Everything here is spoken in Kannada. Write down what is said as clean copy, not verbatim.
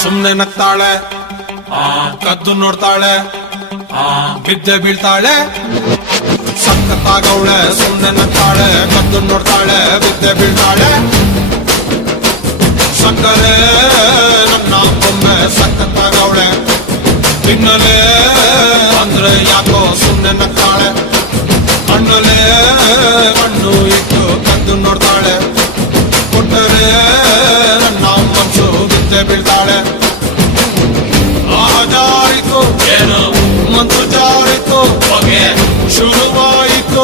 ಸುಮ್ನೆ ನಗ್ತಾಳೆ ಕದ್ದು ನೋಡ್ತಾಳೆ ಬಿದ್ದೆ ಬೀಳ್ತಾಳೆ ಸಕ್ಕತ್ತಾಗವಳೆ ಸುಮ್ನೆ ನಗ್ತಾಳೆ ಕದ್ದು ನೋಡ್ತಾಳೆ ಬಿದ್ದೆ ಬೀಳ್ತಾಳೆ ಸಕ್ಕರೆ ನನ್ನ ಬೊಮ್ಮೆ ಸಕ್ಕತ್ತಾಗವಳೆ ತಿನ್ನಲೆ ಅಂದ್ರೆ ಯಾಕೋ ಸುಮ್ನೆ ನಗ್ತಾಳೆ ಕಣ್ಣಲೆ ಕಣ್ಣು ಇಟ್ಟು ಕದ್ದು ನೋಡ್ತಾಳೆ ಕೊಟ್ಟರೆ ನನ್ನ ಮನಸ್ಸು ಬಿದ್ದೆ ಬೀಳ್ತಾಳೆ ಜಾರಿತು ಏನು ಮಂತ್ರ ಜಾರಿತು ಹೊಗೆ ಶುರುವಾ